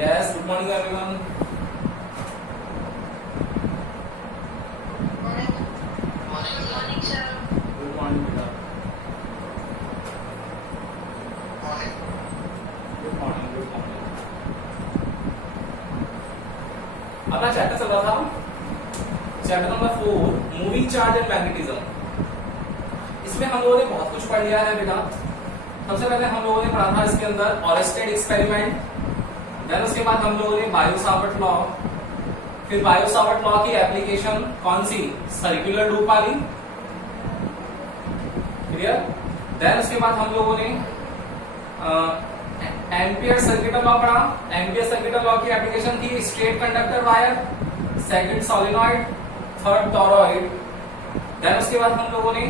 Yes, good morning everyone. Morning, sir. Good morning बेटा. Good morning, good morning. अपना chapter चल रहा था chapter number 4 moving charge and magnetism. इसमें हम लोगों ने बहुत कुछ पढ़ लिया है बेटा. सबसे पहले हम लोगों ने पढ़ा था इसके अंदर ऑरेस्टेड एक्सपेरिमेंट. देन उसके बाद हम लोगों ने बायो-सावर्ट लॉ. फिर बायो-सावर्ट लॉ की एप्लीकेशन कौन सी? सर्कुलर लूप वाली. क्लियर. देन उसके बाद हम लोगों ने एम्पियर सर्किटल लॉ पढ़ा. एम्पियर सर्किटल लॉ की एप्लीकेशन थी straight conductor wire, second solenoid, third toroid. Then उसके बाद हम लोगों ने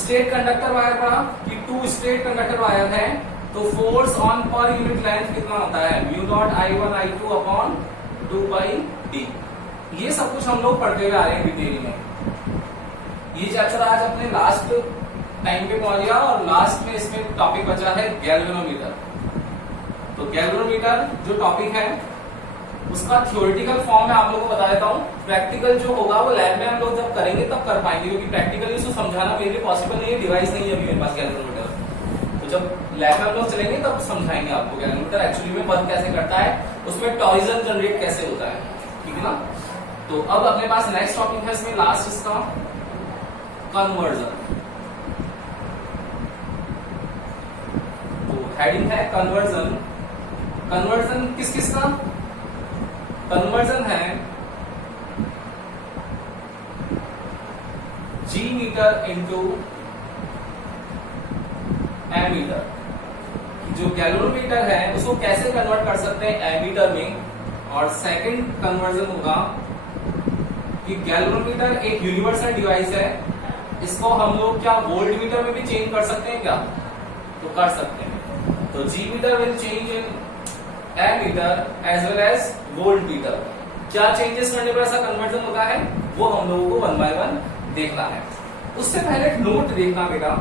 स्ट्रेट कंडक्टर वायर पढ़ा कि 2 स्ट्रेट कंडक्टर वायर है तो force on per unit length कितना होता है? Mu naught I1 I2 upon 2 by D. ये सब कुछ हम लोग पढ़ते हुए आ रहे हैं डिटेल में. ये चैप्टर आज अपने लास्ट टाइम पे पहुंच गया और लास्ट में इसमें टॉपिक बचा है गैल्वेनोमीटर. तो गैल्वेनोमीटर जो टॉपिक है उसका थ्योरेटिकल फॉर्म में आप लोगों को बता देता हूँ. प्रैक्टिकल जो होगा वो लैब में हम लोग जब करेंगे तब कर पाएंगे क्योंकि प्रैक्टिकली उसको समझाना मेरे लिए पॉसिबल नहीं है. डिवाइस नहीं है अभी मेरे पास गैल्वेनोमीटर. तो जब लैब में हम लोग चलेंगे तब समझाएंगे आपको गैल्वेनोमीटर एक्चुअली में वर्क कैसे करता है, उसमें टॉरिजन जनरेट कैसे होता है. ठीक है ना. तो अब अपने पास नेक्स्ट टॉपिक है इसमें लास्ट इसका कन्वर्जन. तो हेडिंग है कन्वर्जन. कन्वर्जन किस किस का? कन्वर्जन है जी मीटर इंटू एमीटर. जो गैल्वेनोमीटर है उसको कैसे कन्वर्ट कर सकते हैं एमीटर में. और सेकंड कन्वर्जन होगा कि गैल्वेनोमीटर एक यूनिवर्सल डिवाइस है. इसको हम लोग क्या वोल्ट मीटर में भी चेंज कर सकते हैं क्या? तो कर सकते हैं. तो g meter will change in ammeter as well as voltmeter. क्या चेंजेस करने पर ऐसा कन्वर्जन होता है वो हम लोगों को 1 बाय 1 देखना है. उससे पहले एक नोट देखना बेटा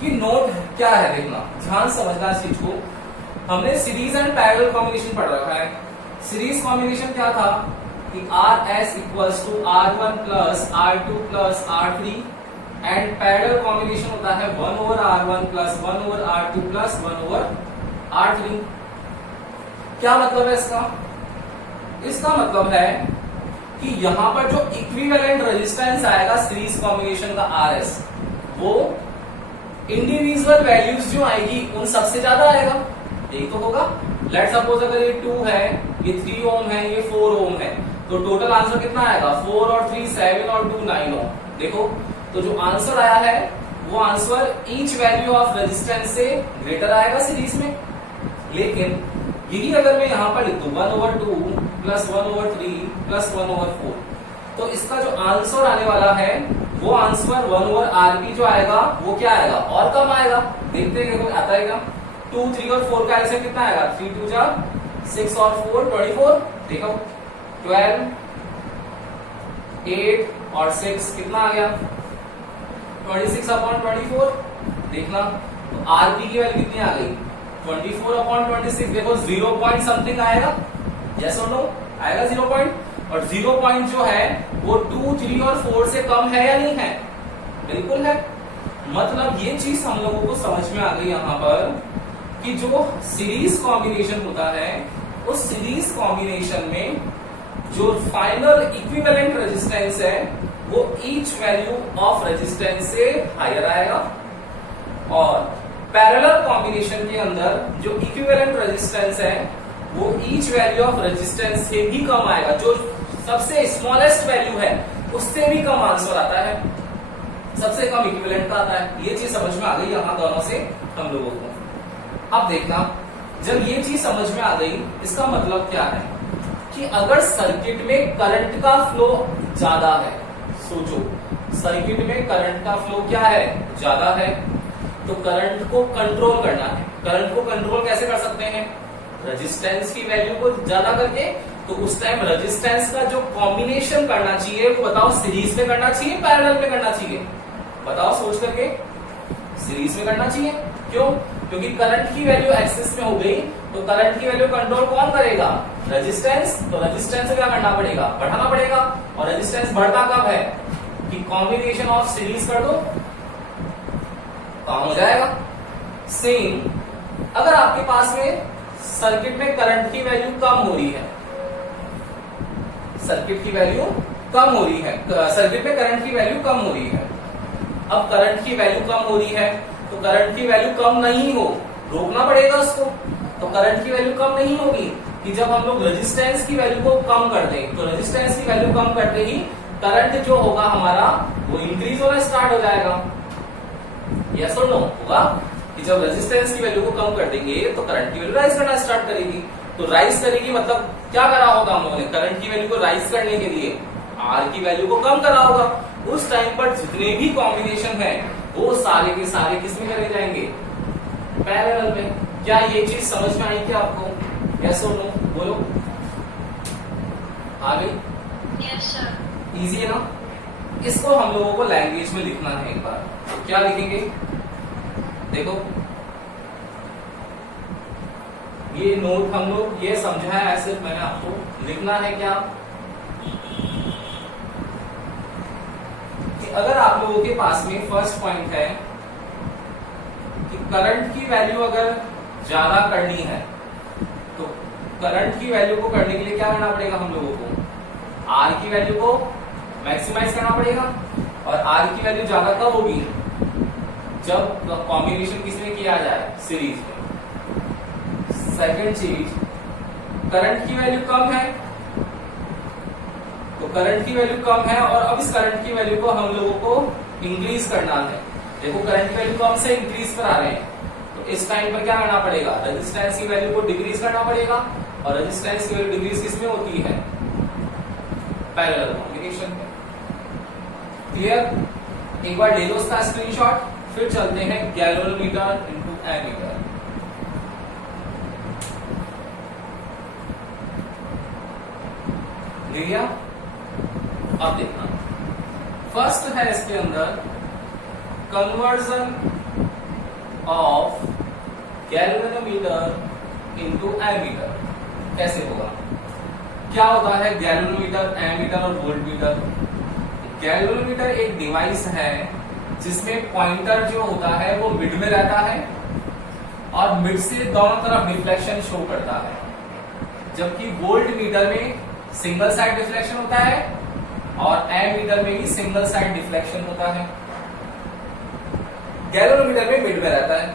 कि नोट क्या है. देखना, ध्यान समझना इस चीज को. हमने सीरीज एंड पैरेलल कॉम्बिनेशन पढ़ रखा है. सीरीज कॉम्बिनेशन क्या था कि RS equals to R1 plus R2 plus R3 and parallel combination होता है 1 over R1 plus 1 over R2 plus 1 over R3. क्या मतलब है इसका? इसका मतलब है कि यहां पर जो इक्विवेलेंट रेजिस्टेंस आएगा सीरीज कॉम्बिनेशन का RS, वो इंडिविजुअल वैल्यूज जो आएगी उन सबसे ज्यादा आएगा. यही तो होगा. लेट सपोज अगर ये 2 है, ये 3 ओम है, ये 4 ओम है, तो टोटल आंसर कितना आएगा? 4 और 3 7 और 2 9 ओम. देखो तो जो आंसर आया है वो answer each value of resistance से ग्रेटर आएगा सीरीज में. लेकिन यही अगर मैं यहां पर लिख दूं 1 over 2 plus 1 over 3 plus 1 over 4, तो इसका जो आंसर आने वाला है वो आंसर 1 ओवर आरबी जो आएगा वो क्या आएगा? और कम आएगा. देखते हैं आता है क्या? 2 3 और 4 का एलसीएम कितना आएगा? 3 2 जा 6 और 4 24. देखो 12 8 और 6 कितना आ गया? 26 अपॉन 24. देखना तो आरबी की वैल्यू कितनी आ गई? 24 अपॉन 26. देखो 0 पॉइंट समथिंग आएगा. यस और नो? आएगा 0 पॉइंट. और 0 पॉइंट जो है वो 2 3 और 4 से कम है या नहीं है? बिल्कुल है. मतलब ये चीज हम लोगों को समझ में आ गई यहां पर कि जो सीरीज कॉम्बिनेशन होता है उस सीरीज कॉम्बिनेशन में जो फाइनल इक्विवेलेंट रेजिस्टेंस है वो ईच वैल्यू ऑफ रेजिस्टेंस से हायर आएगा. और पैरेलल कॉम्बिनेशन के अंदर जो इक्विवेलेंट रेजिस्टेंस है वो ईच वैल्यू ऑफ रेजिस्टेंस से भी कम आएगा. जो सबसे स्मॉलेस्ट वैल्यू है उससे भी कम आंसर आता है, सबसे कम इक्विवेलेंट का आता है. ये चीज समझ में आ गई यहां दोनों से हम लोगों को. अब देखना, जब ये चीज समझ में आ गई इसका मतलब क्या है कि अगर सर्किट में करंट का फ्लो ज्यादा है, सोचो सर्किट में करंट का फ्लो क्या है? ज्यादा है. तो करंट को कंट्रोल करना है. करंट को कंट्रोल कैसे कर सकते हैं? रेजिस्टेंस की वैल्यू को ज्यादा करके. तो उस टाइम रेजिस्टेंस का जो कॉम्बिनेशन करना चाहिए वो बताओ सीरीज में करना चाहिए पैरेलल में करना चाहिए? बताओ सोच करके. सीरीज में करना चाहिए। क्यों? क्योंकि करंट की वैल्यू एक्सिस में हो गई, तो करंट की वैल्यू कंट्रोल कौन करेगा? रेजिस्टेंस। तो रेजिस्टेंस से क्या करना पड़ेगा? बढ़ाना पड़ेगा। और रेजिस्टेंस बढ़ता कब है? कि कॉम्बिनेशन ऑफ सीरीज कर दो, काम हो जाएगा। सेम अगर आपके पास में सर्किट में करंट की वैल्यू कम हो रही है, सर्किट की वैल्यू कम हो रही है, सर्किट में करंट की वैल्यू कम हो रही है। अब करंट की वैल्यू कम हो रही है, तो करंट की वैल्यू कम नहीं हो, रोकना पड़ेगा उसको। तो करंट की वैल्यू कम नहीं होगी कि जब हम लोग रेजिस्टेंस की वैल्यू को कम कर दें, तो रेजिस्टेंस की वैल्यू कम करते ही करंट जो होगा हमारा वो इंक्रीज होना स्टार्ट हो जाएगा। यस और नो? होगा कि जब रेजिस्टेंस की वैल्यू को कम कर देंगे तो करंट की वैल्यू राइज करना स्टार्ट करेगी। तो राइज करेगी मतलब क्या करा होगा हम लोगों ने? करंट की वैल्यू को राइज करने के लिए आर की वैल्यू को कम करा होगा। उस टाइम पर जितने भी कॉम्बिनेशन है वो सारे के सारे किस में करे जाएंगे? पैरेलल में। क्या ये चीज समझ में आई क्या आपको? यस और नो? बोलो। आ गई? Yes sir. इजी है ना? इसको हम लोगों को लैंग्वेज में लिखना है एक बार। तो क्या लिखेंगे? देखो, ये नोट हम लोग ये समझा है ऐसे, मैंने आपको लिखना है क्या कि अगर आप लोगों के पास में फर्स्ट पॉइंट है कि करंट की वैल्यू अगर ज्यादा करनी है, तो करंट की वैल्यू को करने के लिए क्या करना पड़ेगा हम लोगों को? आर की वैल्यू को मैक्सिमाइज करना पड़ेगा। और आर की वैल्यू ज्यादा कब होगी? जब कॉम्बिनेशन किसमें किया जाए? सीरीज में। सेकंड चीज, करंट की वैल्यू कम है, तो करंट की वैल्यू कम है और अब इस करंट की वैल्यू को हम लोगों को इंक्रीज करना है। देखो, करंट की वैल्यू कम से इंक्रीज पर आ रहे हैं, तो इस टाइम पर क्या करना पड़ेगा? रेजिस्टेंस की वैल्यू को डिक्रीज करना पड़ेगा। और रेजिस्टेंस की वैल्यू डिक्रीज किसमें होती है? पैरेलल कॉम्बिनेशन में। क्लियर? एक बार ले लो उसका स्क्रीनशॉट, फिर चलते हैं गैल्वेनोमीटर इनटू एमीटर। ले लिया? अब देखना, फर्स्ट है इसके अंदर conversion of galvanometer into ammeter. कैसे होगा? क्या होता है गैल्वेनोमीटर, एमीटर और वोल्टमीटर? गैल्वेनोमीटर एक डिवाइस है जिसमें पॉइंटर जो होता है वो मिड में रहता है और मिड से दोनों तरफ डिफ्लेक्शन शो करता है, जबकि वोल्टमीटर में सिंगल साइड डिफ्लेक्शन होता है और एमीटर में भी सिंगल साइड डिफ्लेक्शन होता है। गैल्वेनोमीटर में मिड में रहता है।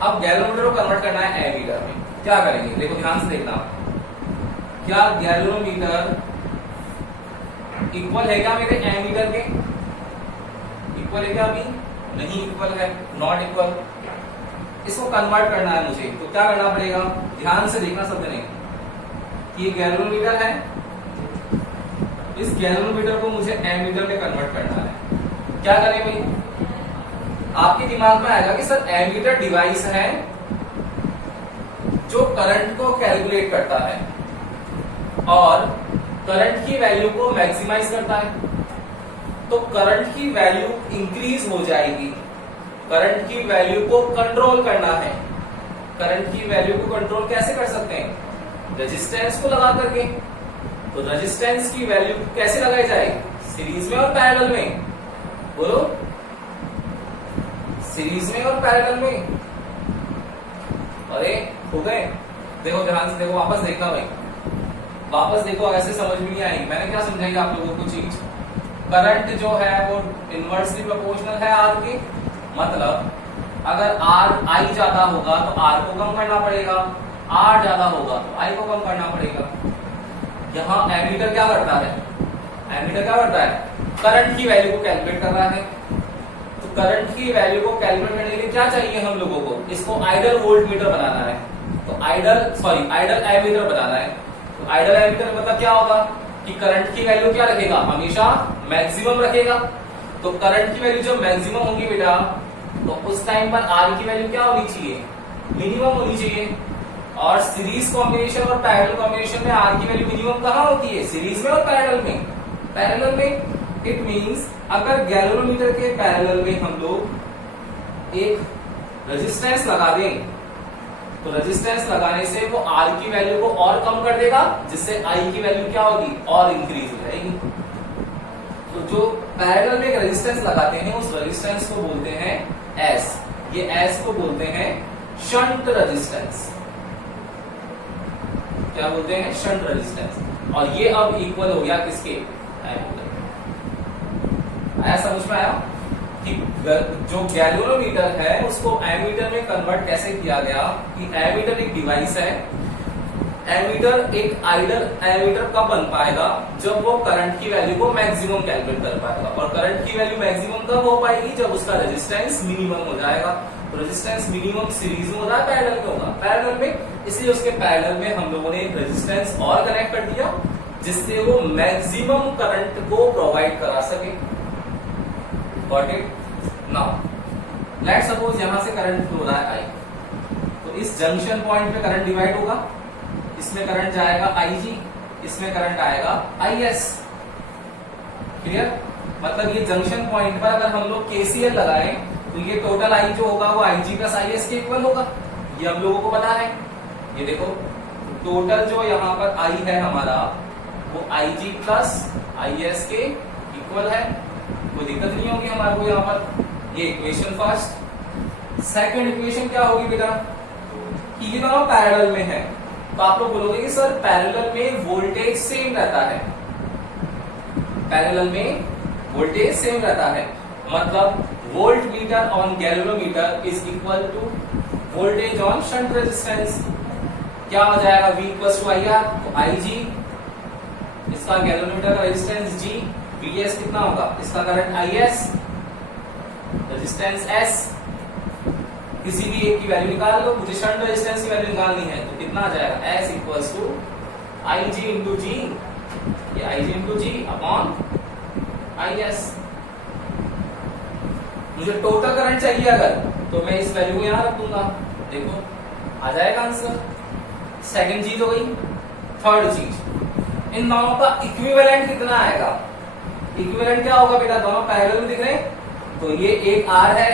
अब गैल्वेनोमीटर को कन्वर्ट करना है एमीटर में, क्या करेंगे? देखो ध्यान से देखना, क्या गैल्वेनोमीटर इक्वल है क्या मेरे एमीटर के? इक्वल है क्या? अभी नहीं इक्वल है, नॉट इक्वल। इसको कन्वर्ट करना है मुझे, तो क्या करना पड़ेगा? ध्यान से देखना सबने कि ये गैल्वेनोमीटर है, इस गैल्वेनोमीटर को मुझे एमीटर में कन्वर्ट करना है। क्या करें भाई? आपके दिमाग में आएगा कि सर एमीटर डिवाइस है जो करंट को कैलकुलेट करता है और करंट की वैल्यू को मैक्सिमाइज करता है। तो करंट की वैल्यू इंक्रीज हो जाएगी, करंट की वैल्यू को कंट्रोल करना है। करंट की वैल्यू को कंट्रोल कैसे कर सकते हैं? रेजिस्टेंस को लगा करके। तो रेजिस्टेंस की वैल्यू कैसे लगाई जाए? सीरीज में और पैरेलल में। बोलो, सीरीज में और पैरेलल में। अरे हो गए? देखो ध्यान से देखो, वापस देखना भाई, वापस देखो, ऐसे समझ में नहीं आएगी। मैंने क्या समझाई आप लोगों को चीज? करंट जो है वो इनवर्सली प्रोपोर्शनल है आर के, मतलब अगर आर आई ज्यादा होगा तो आर को कम करना पड़ेगा, आर ज्यादा होगा तो आई को कम करना पड़ेगा। यहाँ एमीटर क्या करता है? एमीटर क्या करता है? करंट की वैल्यू को कैलकुलेट कर रहा है। तो करंट की वैल्यू को कैलकुलेट करने के लिए क्या चाहिए हम लोगों को? इसको आइडल वोल्टमीटर बनाना है, तो आइडल एमीटर बनाना है। तो आइडल एमीटर मतलब क्या होगा कि करंट की वैल्यू क्या रखेगा? हमेशा मैक्सिमम रखेगा। तो करंट की वैल्यू जब मैक्सिमम होगी बेटा, तो उस टाइम पर आर की वैल्यू क्या होनी चाहिए? मिनिमम होनी चाहिए। और सीरीज कॉम्बिनेशन और पैरेलल कॉम्बिनेशन में आर की वैल्यू मिनिमम कहाँ होती है? सीरीज में और पैरेलल में। पैरेलल में इट मींस अगर गैल्वेनोमीटर के पैरेलल में हम लोग एक रेजिस्टेंस लगा दें तो रेजिस्टेंस लगाने से वो R की वैल्यू को और कम कर देगा, जिससे I की वैल्यू क्या होगी और इंक्रीज हो जाएगी। तो जो पैरेलल में एक रेजिस्टेंस लगाते हैं उस रेजिस्टेंस को बोलते हैं S। ये S को बोलते हैं शंट रेजिस्टेंस। क्या बोलते हैं? Shunt resistance. और ये अब इक्वल हो गया किसके? एमीटर। आया समझ में? आया कि जो गैल्वेनोमीटर है उसको एमीटर में कन्वर्ट कैसे किया गया कि एमीटर एक डिवाइस है। एमीटर एक आइडल एमीटर कब बन पाएगा? जब वो करंट की वैल्यू को मैक्सिमम कैलकुलेट कर पाएगा। और करंट की वैल्यू मैक्सिमम कब हो पाएगी? जब उसका रेजिस्टेंस मिनिमम हो जाएगा। तो रेजिस्टेंस मिनिमम सीरीज में होगा, पैरेलल में होगा? पैरेलल में, इसलिए उसके पैरेलल में हम लोगों ने एक रेजिस्टेंस और कनेक्ट कर दिया जिससे वो मैक्सिमम करंट को प्रोवाइड करा सके। Got it? Now let suppose यहां से करंट फ्लो रहा है I, तो इस जंक्शन पॉइंट पे करंट डिवाइड होगा। इसमें करंट जाएगा IG, इसमें करंट आएगा IS। क्लियर? मतलब ये जंक्शन पॉइंट पर अगर हम लोग KCL लगाएं तो ये टोटल I जो होगा वो IG प्लस IS के इक्वल होगा। ये हम लोगों को पता है। ये देखो टोटल जो यहाँ पर I है हमारा वो IG प्लस IS के इक्वल है। कोई दिक्कत नहीं होगी हमारे को यहाँ पर। ये इक्वेशन फर्स्ट। सेकंड इक्वेशन क्या होगी बेटा? कि ये दोनों पैरेलल में है। तो आप लोग बोलोगे कि सर पैरेलल में वोल्टेज सेम रहता है। पैरेलल में वोल्टेज सेम रहता है मतलब voltmeter on galvanometer is equal to voltage on shunt resistance. क्या हो जाएगा? V equal to IR। तो IG, इसका गैल्वेनोमीटर का रेजिस्टेंस G, VS कितना होगा? इसका करंट IS, रेजिस्टेंस S। किसी भी एक की वैल्यू निकाल लो, मुझे शंट रेजिस्टेंस की वैल्यू निकालनी है तो कितना आ जाएगा? S equals to IG into G, ये IG into G upon IS। मुझे टोटल करंट चाहिए अगर, तो मैं इस वैल्यू को यहां रख दूंगा। देखो आ जाएगा आंसर। सेकंड चीज हो गई। थर्ड चीज, इन दोनों का इक्विवेलेंट कितना आएगा? इक्विवेलेंट क्या होगा बेटा? दोनों पैरेलल में दिख रहे हैं तो ये एक R है,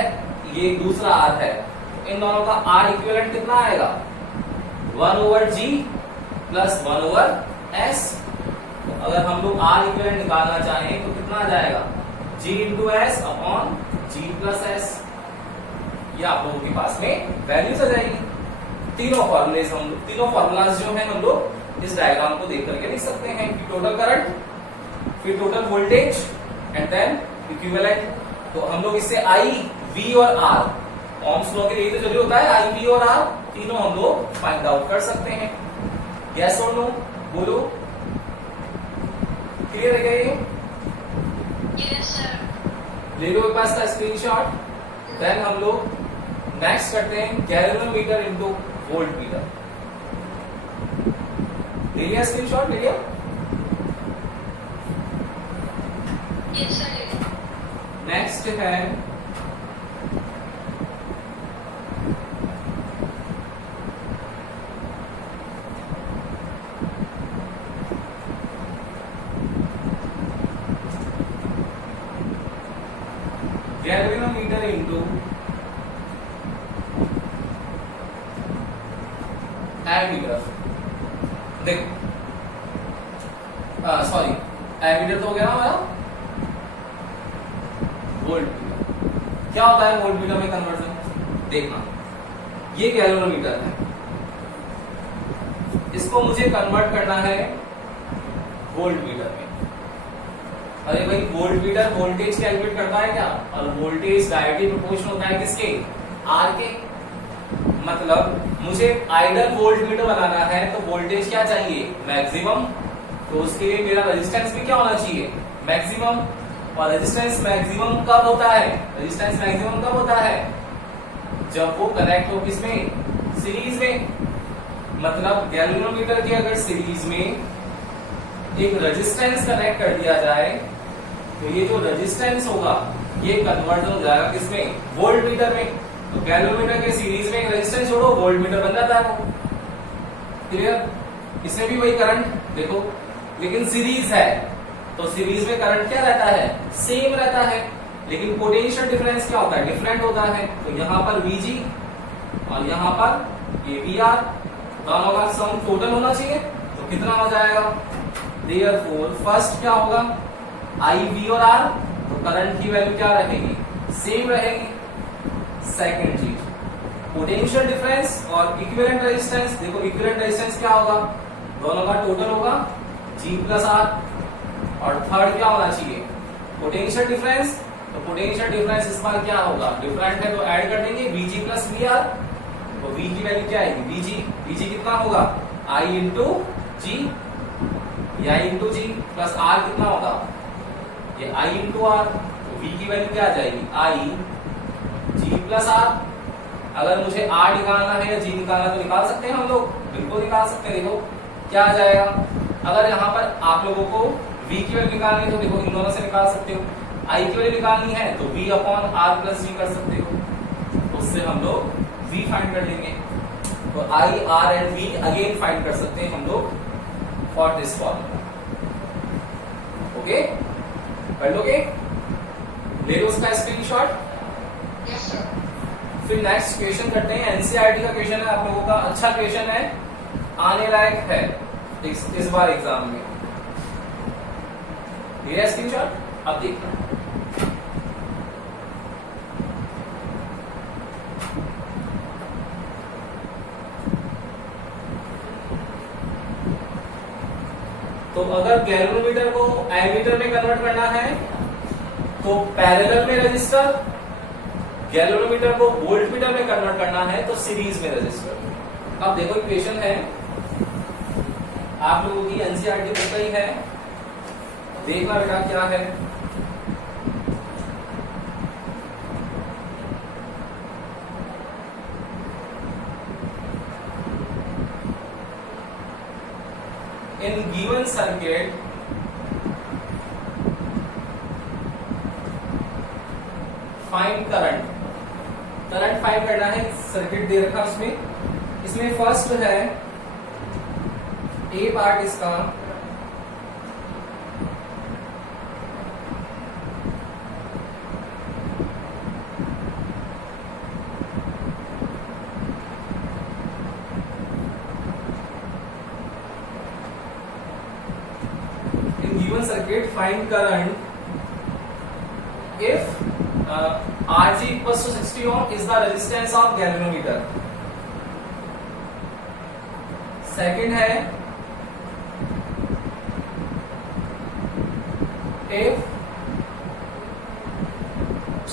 ये दूसरा R है। इन दोनों का R इक्विवेलेंट कितना आएगा? 1/G plus 1/S। तो अगर हम लोग R इक्विवेलेंट निकालना चाहें तो कितना आ जाएगा? G into S upon G plus S। ये आप लोगों के पास में वैल्यूज आ जाएगी। तीनों फॉर्मूलाज जो है हम लोग इस डायग्राम को देख करके लिख सकते हैं कि टोटल करंट, फिर total voltage and then equivalent. तो हम लोग इससे I, V और R, ओम्स लॉ के लिए तो जरूरी होता है I, V और R तीनों हम लोग फाइंड आउट कर सकते हैं। यस और नो बोलो। क्लियर है क्या ये? Yes sir. ले लो एक पास का स्क्रीनशॉट। देन हम लोग नेक्स्ट करते हैं गैल्वेनोमीटर इनटू वोल्ट मीटर। ले लिया स्क्रीनशॉट? ले लिया? Yes sir. नेक्स्ट है गैल्वेनोमीटर इनटू एमीटर। देखो सॉरी, एमीटर तो हो गया ना हमारा। वोल्ट मीटर क्या होता है? वोल्ट मीटर में कन्वर्जन देखना। ये गैल्वेनोमीटर है, इसको मुझे कन्वर्ट करना है वोल्ट मीटर में। अरे भाई वोल्ट मीटर वोल्टेज कैलकुलेट करता है क्या? और वोल्टेज डायरेक्टली प्रोपोर्शनल होता है किसके? R के। मतलब मुझे आइडल वोल्ट मीटर बनाना है तो वोल्टेज क्या चाहिए? मैक्सिमम। तो उसके लिए मेरा रेजिस्टेंस भी क्या होना चाहिए? मैक्सिमम। और रेजिस्टेंस मैक्सिमम कब होता है? रेजिस्टेंस मैक्सिमम कब होता है? जब वो कनेक्ट हो किसमें? सीरीज में। मतलब गैल्वेनोमीटर की अगर सीरीज में एक रेजिस्टेंस कनेक्ट कर दिया जाए तो ये जो रेजिस्टेंस होगा ये कन्वर्ट हो जाएगा किसमें? वोल्ट मीटर में। तो गैल्वेनोमीटर के सीरीज में एक रेजिस्टेंस जोड़ो, वोल्ट मीटर बन जाता है वो। क्लियर? इसमें भी वही करंट देखो, लेकिन सीरीज है तो सीरीज में करंट क्या रहता है? सेम रहता है। लेकिन पोटेंशियल डिफरेंस क्या होता है, डिफरेंट होता है। तो यहाँ पर VG और यहाँ पर ये VR, दोनों का सम टोटल होना चाहिए। तो कितना हो जाएगा, देयरफॉर फर्स्ट क्या होगा, IV और R, तो करंट की वैल्यू क्या रहेगी, सेम रहेगी। सेकंड चीज पोटेंशियल डिफरेंस और इक्विवेलेंट रेजिस्टेंस, देखो इक्विवेलेंट रेजिस्टेंस क्या होगा, दोनों का टोटल होगा G प्लस R। और थर्ड क्या होना चाहिए, पोटेंशियल डिफरेंस, तो पोटेंशियल डिफरेंस इस बार क्या होगा, डिफरेंट है तो ऐड कर देंगे VG प्लस VR। तो V की वैल्यू क्या आएगी, VG कितना होगा, I into G, I into G plus R कितना होगा, ये I इंटू R। तो V की वैल्यू क्या आ जाएगी, I G प्लस R। अगर मुझे R निकालना है या G निकालना है तो निकाल सकते हैं हम लोग, बिल्कुल निकाल सकते हैं। देखो क्या आ जाएगा, अगर यहाँ पर आप लोगों को V की वैल्यू निकालनी है तो देखो इन दोनों से निकाल सकते हो, I की वैल्यू निकालनी है तो V upon R plus G कर सकते हो, उससे हम लोग V फाइंड कर लेंगे। तो I, R and V again find कर सकते हैं हम लोग फॉर दिस फॉर्मूला। ओके, कर लोगे, ले लो उसका स्क्रीनशॉट। Yes, sir. फिर नेक्स्ट क्वेश्चन करते हैं, एनसीईआरटी का क्वेश्चन है, आप लोगों का अच्छा क्वेश्चन है, आने लायक है इस बार एग्जाम में। ये स्क्रीनशॉट अब देखना। तो अगर गैल्वेनोमीटर को एमीटर में कन्वर्ट करना है तो पैरेलल में रजिस्टर, गैल्वेनोमीटर को वोल्टमीटर में कन्वर्ट करना है तो सीरीज में रजिस्टर। अब देखो इक्वेशन है, आप लोगों की एनसीईआरटी बुक ही है, देखना बेटा क्या है। In given circuit, find current, current find करना है। सर्किट दे रखा इसमें फर्स्ट है ए पार्ट इसका, in given circuit find current if Rg equals to 60 ohm is the resistance of galvanometer। Second है if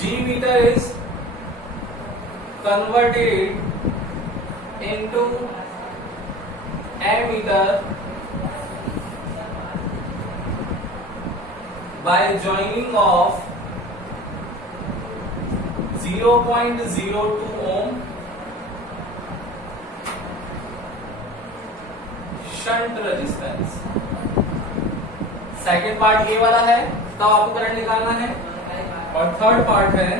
G meter is converted into ammeter by joining of 0.02 ohm shunt resistance. Second part ये वाला है, तब आपको current निकालना है। और third part है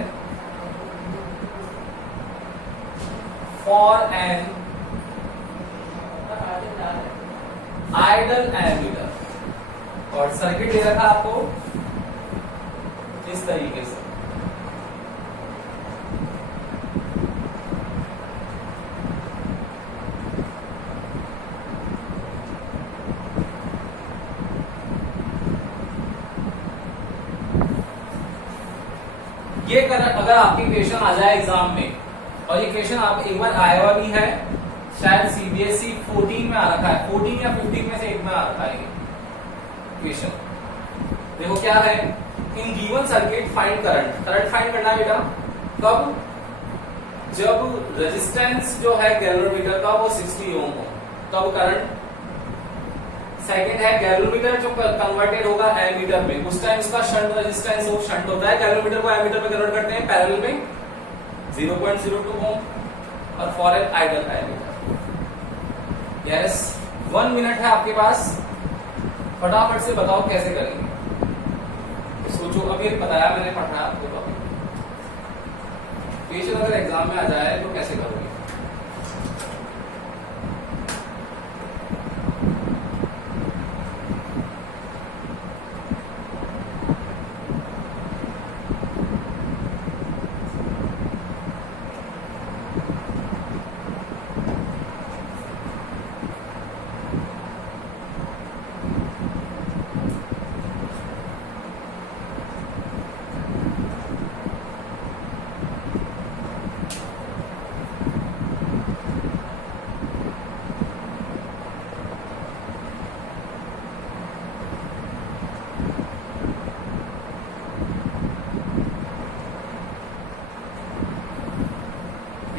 फॉर एन आइडल एमीटर। और सर्किट दे रखा आपको इस तरीके से। ये अगर आपकी क्वेश्चन आ जाए एग्जाम में, और ये क्वेश्चन आप एक बार आया हुआ भी है, शायद सीबीएसई 14 में आ रखा है, 14 या 15 में से एक में आ रखा है क्वेश्चन। देखो क्या है, in given circuit find current. Current find करना है बेटा कब, जब रेजिस्टेंस जो है गैल्वेनोमीटर का वो 60 ओम हो, तब करंट। सेकंड है गैल्वेनोमीटर जो कन्वर्टेड होगा एमीटर में, उस टाइम इसका शंट रेजिस्टेंस हो, शंट होता है, गैल्वेनोमीटर को एमीटर में कन्वर्ट करते हैं पैरेलल में 0.02 ओम। और for an ideal ammeter. Yes 1 minute है आपके पास, फटाफट से बताओ कैसे करेंगे। सोचो, अभी बताया मैंने, पढ़ा आपको। क्वेश्चन अगर एग्जाम में आ जाए तो कैसे करोगे।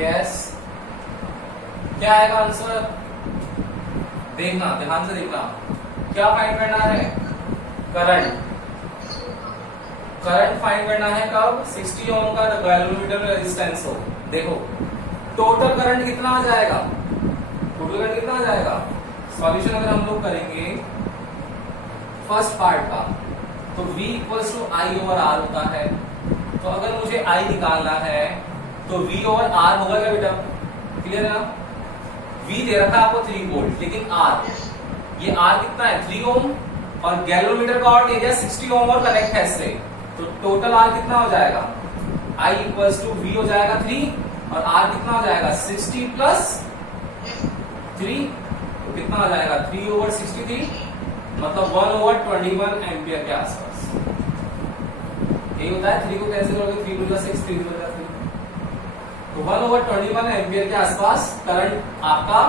यस, क्या आएगा आंसर? देखना, ध्यान से देखना, क्या फाइंड करना है? करंट। करंट फाइंड करना है कब? 60 ओम का गैल्वेनोमीटर में रेजिस्टेंस हो। देखो टोटल करंट कितना आ जाएगा? टोटल करंट कितना आ जाएगा? सॉल्यूशन अगर हम लोग करेंगे फर्स्ट पार्ट का, तो V equals to I over R होता है। तो अगर मुझे I निकालना है तो V ओवर R होगा क्या बेटा? क्लियर है ना? V दे रखा है आपको 3 वोल्ट, लेकिन R, ये R कितना है? 3 ओम, और गैल्वेनोमीटर का आउट एरिया 60 ओम और कनेक्ट है इससे, तो टोटल R कितना हो जाएगा? I इक्वल्स टू V हो जाएगा 3 और R कितना हो जाएगा? 60 प्लस 3, तो कितना हो जाएगा? 3 ओवर 63, मतलब 1 ओवर 21 एम्पियर के आसपास। यही होता है। 3 को कैंसिल करोगे? 3 टू 6, 3 टू 3, तो 1 ओवर 21 एम्पियर के आसपास करंट आपका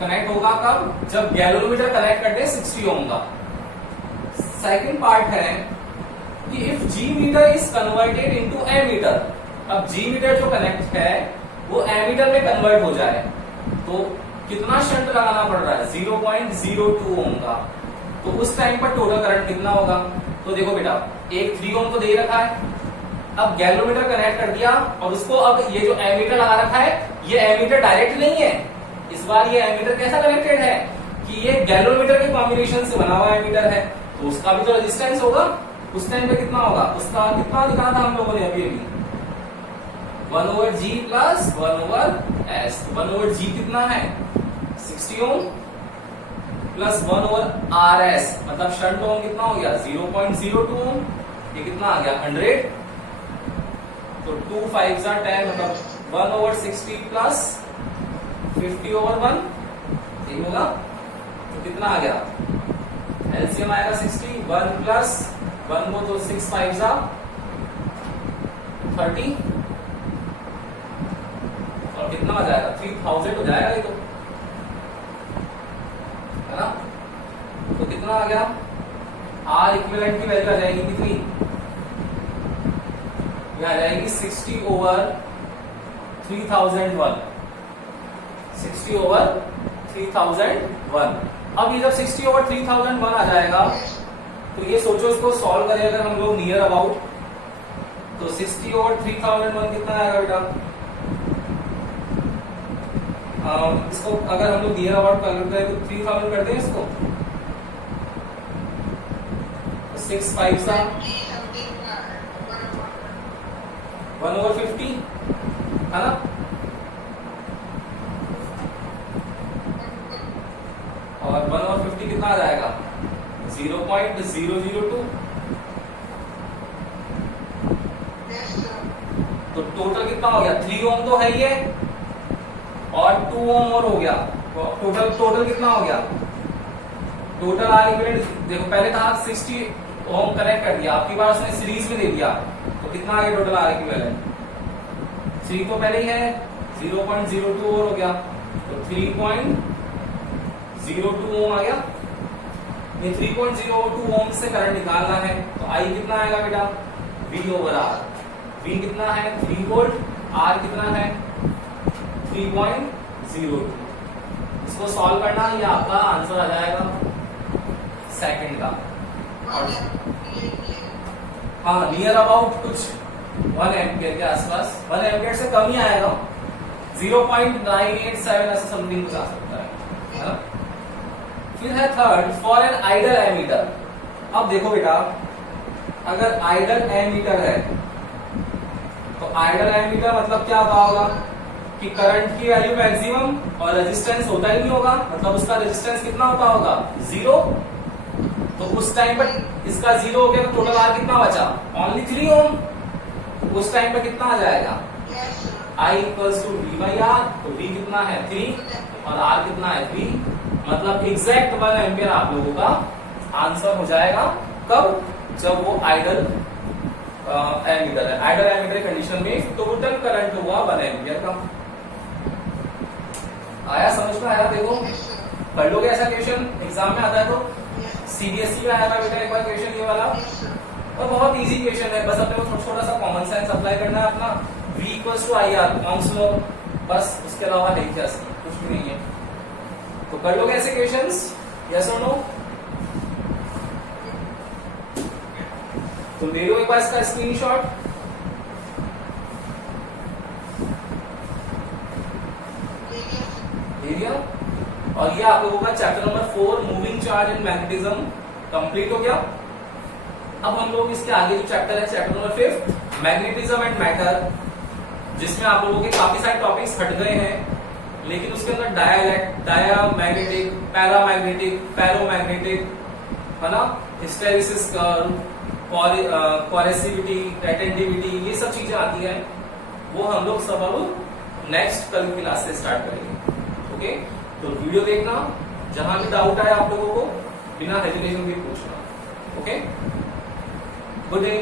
कनेक्ट होगा कब? जब गैल्वेनोमीटर कनेक्ट करते हैं 60 ओम का। सेकंड पार्ट है कि if G meter is converted into ammeter, अब जी मीटर जो कनेक्ट है वो एमीटर में कन्वर्ट हो जाए, तो कितना शंट लगाना पड़ रहा है? 0.02 ओम का। तो उस टाइम पर टोटल करंट कितना होगा? तो देखो बेटा, एक 3 ओम तो दे रखा है, अब गैल्वेनोमीटर कनेक्ट कर दिया और उसको अब ये जो एमीटर लगा रखा है, ये एमीटर डायरेक्ट नहीं है, इस बार ये एमीटर कैसा कनेक्टेड है कि ये गैल्वेनोमीटर के कॉम्बिनेशन से बना हुआ एमीटर है, तो उसका भी तो रेजिस्टेंस होगा। उस टाइम पे कितना होगा? उसका कितना निकाला था हम लोगों ने अभी 1 ओवर जी प्लस 1 ओवर एस। 1 ओवर जी कितना है? 60 ohm plus 1 over R S, मतलब शंट ओम कितना हो गया? 0.02 ओम। ये कितना आ गया? 100। तो 2 5 10, मतलब 1 ओवर 60 प्लस 50 ओवर 1, ठीक होगा? तो कितना आ गया? एलसीएम आएगा 60, 1 प्लस 1 को तो 6 5 30, और कितना हो जाएगा? 3000 हो जाएगा ये तो, है ना? तो कितना आ गया? आर इक्विवेलेंट की वैल्यू आ जाएगी कितनी? ये आ जाएगी 60 ओवर 3001, 60 ओवर 3001। अब ये जब 60 ओवर 3001 आ जाएगा, तो ये सोचो इसको सॉल्व करें अगर हम लोग नियर अबाउट, तो 60 ओवर 3001 कितना आएगा बेटा? इसको अगर हम लोग नियर अबाउट कैलकुलेट करें तो 3000 कर दें इसको, तो 6 5 1 ओवर 50, है ना? और 1 ओवर 50 कितना आ जाएगा? 0.002। तो टोटल कितना हो गया? 3 ओम तो है ही है और 2 ओम और हो गया, टोटल कितना हो गया? टोटल आर इक्विवेलेंट देखो, पहले कहा 60 ओम कनेक्ट कर दिया, आपकी बार उसने सीरीज में दे दिया, तो कितना आ गया टोटल आर इक्विवेलेंट? 3 तो पहले ही है, 0.02 और हो गया, तो 3.02 ओम आ गया। ये 3.02 ओम से करंट निकालना है, तो आई कितना आएगा बेटा? V over are. V कितना है? 3 वोल्ट, R कितना है? 3.02। इसको सॉल्व करना, ये आपका आंसर आ जाएगा सेकंड का। और हाँ, नियर अबाउट कुछ 1 एम्पियर के आसपास, 1 एम्पियर से कम ही आएगा, 0.987 ऐसा समथिंग कुछ आ सकता है ना? फिर है third, for an ideal ammeter. अब देखो बेटा, अगर आइडल एमीटर है तो आइडल एमीटर मतलब क्या होता होगा कि करंट की वैल्यू मैक्सिमम और रेजिस्टेंस होता ही नहीं होगा, मतलब उसका रेजिस्टेंस कितना होता होगा? 0। तो उस टाइम पर इसका 0 हो गया, तो टोटल आर कितना बचा? Only 3 ohm. उस टाइम पर कितना आ जाएगा? I equals to V by R. तो V कितना है? 3 और R कितना है? 3। मतलब एग्जैक्ट 1 एम्पियर आप लोगों का आंसर हो जाएगा। कब? जब वो आइडल एमीटर है। आइडल एमीटर कंडीशन में टोटल करंट हुआ 1 एम्पियर का। आया समझ में? आया? देखो कर लोगे ऐसा क्वेश्चन, एग्जाम में आता है तो। सीबीएसई में आया था बेटा एक बार क्वेश्चन ये वाला, और बहुत इजी क्वेश्चन है, बस अपने को छोटा सा कॉमन सेंस अप्लाई करना है अपना। V equals to I R, Ohm's law, बस, उसके अलावा नहीं क्या इसमें, कुछ भी नहीं है। तो कर लोगे ऐसे क्वेश्चंस, यस और नो? तुम ले लो एक बार इसका स्क्रीनशॉट। ले लिया? और ये आप लोगों का chapter number 4 moving charge and magnetism complete हो गया। अब हम लोग इसके आगे जो चैप्टर है, chapter number 5 magnetism and matter, जिसमें आप लोगों के काफी सारे टॉपिक्स हट गए हैं, लेकिन उसके अंदर डायामैग्नेटिक, पैरामैग्नेटिक, फेरोमैग्नेटिक, है ना, हिस्टेरिसिस कर्व, कोरेसिविटी, रिटेंटिविटी, ये सब चीजें आती हैं। वो हम लोग सब अब नेक्स्ट कल की क्लास से स्टार्ट करेंगे। ओके, तो वीडियो देखना, जहां भी डाउट आए आप लोगों को बिना हेजिटेशन के पूछना। Okay, good day.